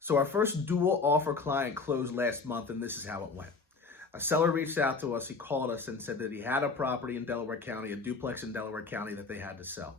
So our first dual offer client closed last month, and this is how it went. A seller reached out to us. He called us and said that he had a property in Delaware County, a duplex in Delaware County that they had to sell.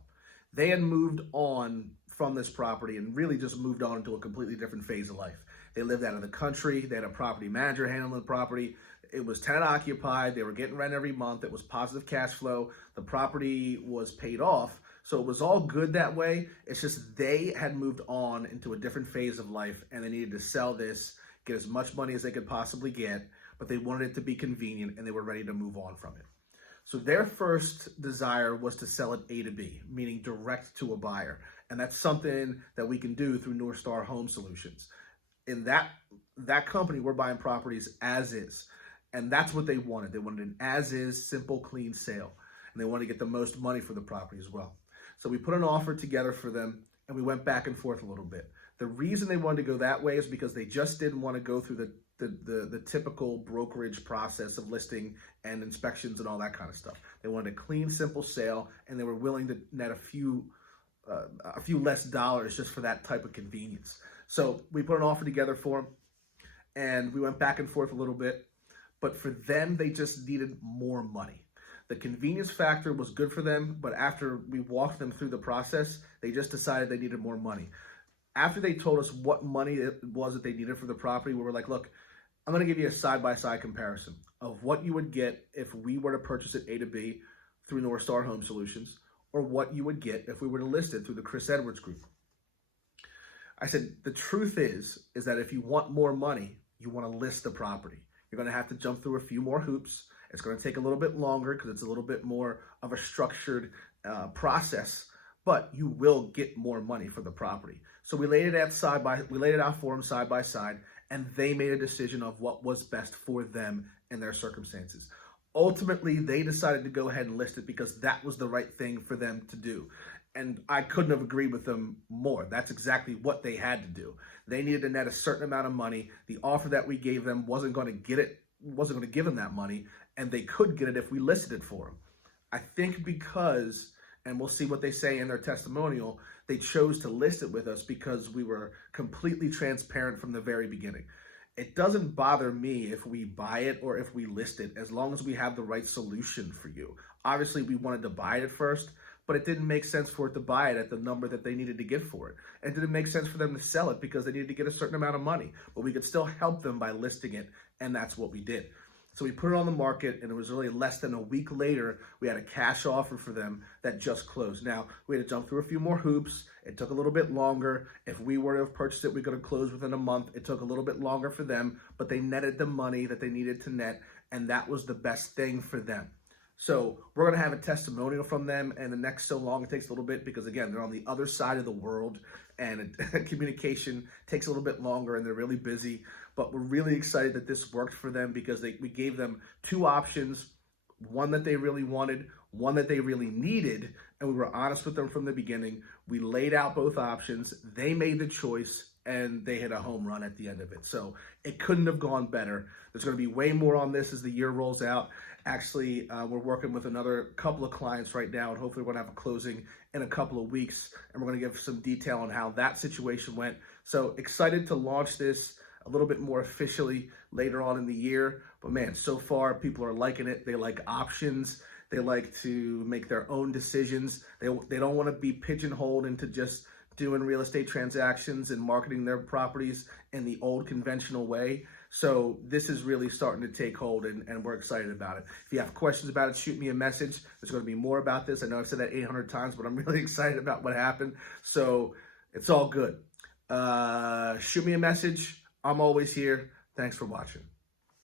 They had moved on from this property and really just moved on into a completely different phase of life. They lived out of the country. They had a property manager handling the property. It was tenant occupied. They were getting rent every month. It was positive cash flow. The property was paid off. So it was all good that way. It's just they had moved on into a different phase of life and they needed to sell this, get as much money as they could possibly get, but they wanted it to be convenient and they were ready to move on from it. So their first desire was to sell it A to B, meaning direct to a buyer. And that's something that we can do through North Star Home Solutions. In that company, we're buying properties as is. And that's what they wanted. They wanted an as is, simple, clean sale. And they wanted to get the most money for the property as well. So we put an offer together for them and we went back and forth a little bit. The reason they wanted to go that way is because they just didn't want to go through the typical brokerage process of listing and inspections and all that kind of stuff. They wanted a clean, simple sale, and they were willing to net a few less dollars just for that type of convenience. So we put an offer together for them, and we went back and forth a little bit. But for them, they just needed more money. The convenience factor was good for them, but after we walked them through the process, they just decided they needed more money. After they told us what money it was that they needed for the property, we were like, look, I'm going to give you a side-by-side comparison of what you would get if we were to purchase it A to B through North Star Home Solutions, or what you would get if we were to list it through the Chris Edwards Group. I said, the truth is that if you want more money, you want to list the property. You're going to have to jump through a few more hoops. It's going to take a little bit longer because it's a little bit more of a structured process, but you will get more money for the property. So we laid it out for them side by side, and they made a decision of what was best for them in their circumstances. Ultimately, they decided to go ahead and list it because that was the right thing for them to do. And I couldn't have agreed with them more. That's exactly what they had to do. They needed to net a certain amount of money. The offer that we gave them wasn't going to give them that money, and they could get it if we listed it for them. I think because, and we'll see what they say in their testimonial, they chose to list it with us because we were completely transparent from the very beginning. It doesn't bother me if we buy it or if we list it, as long as we have the right solution for you. Obviously, we wanted to buy it at first, but it didn't make sense for it to buy it at the number that they needed to get for it. It didn't make sense for them to sell it because they needed to get a certain amount of money, but we could still help them by listing it, and that's what we did. So we put it on the market, and it was really less than a week later, we had a cash offer for them that just closed. Now, we had to jump through a few more hoops. It took a little bit longer. If we were to have purchased it, we could have closed within a month. It took a little bit longer for them, but they netted the money that they needed to net, and that was the best thing for them. So we're going to have a testimonial from them, and the next so long, it takes a little bit because, again, they're on the other side of the world, and communication takes a little bit longer, and they're really busy. But we're really excited that this worked for them because we gave them two options, one that they really wanted, one that they really needed, and we were honest with them from the beginning. We laid out both options. They made the choice, and they hit a home run at the end of it. So it couldn't have gone better. There's going to be way more on this as the year rolls out. Actually, we're working with another couple of clients right now, and hopefully we're going to have a closing in a couple of weeks, and we're going to give some detail on how that situation went. So excited to launch this a little bit more officially later on in the year. But man, so far people are liking it. They like options. They like to make their own decisions. They don't want to be pigeonholed into just doing real estate transactions and marketing their properties in the old conventional way. So this is really starting to take hold, and we're excited about it. If you have questions about it, shoot me a message. There's going to be more about this. I know I've said that 800 times, but I'm really excited about what happened. So it's all good. Shoot me a message. I'm always here. Thanks for watching.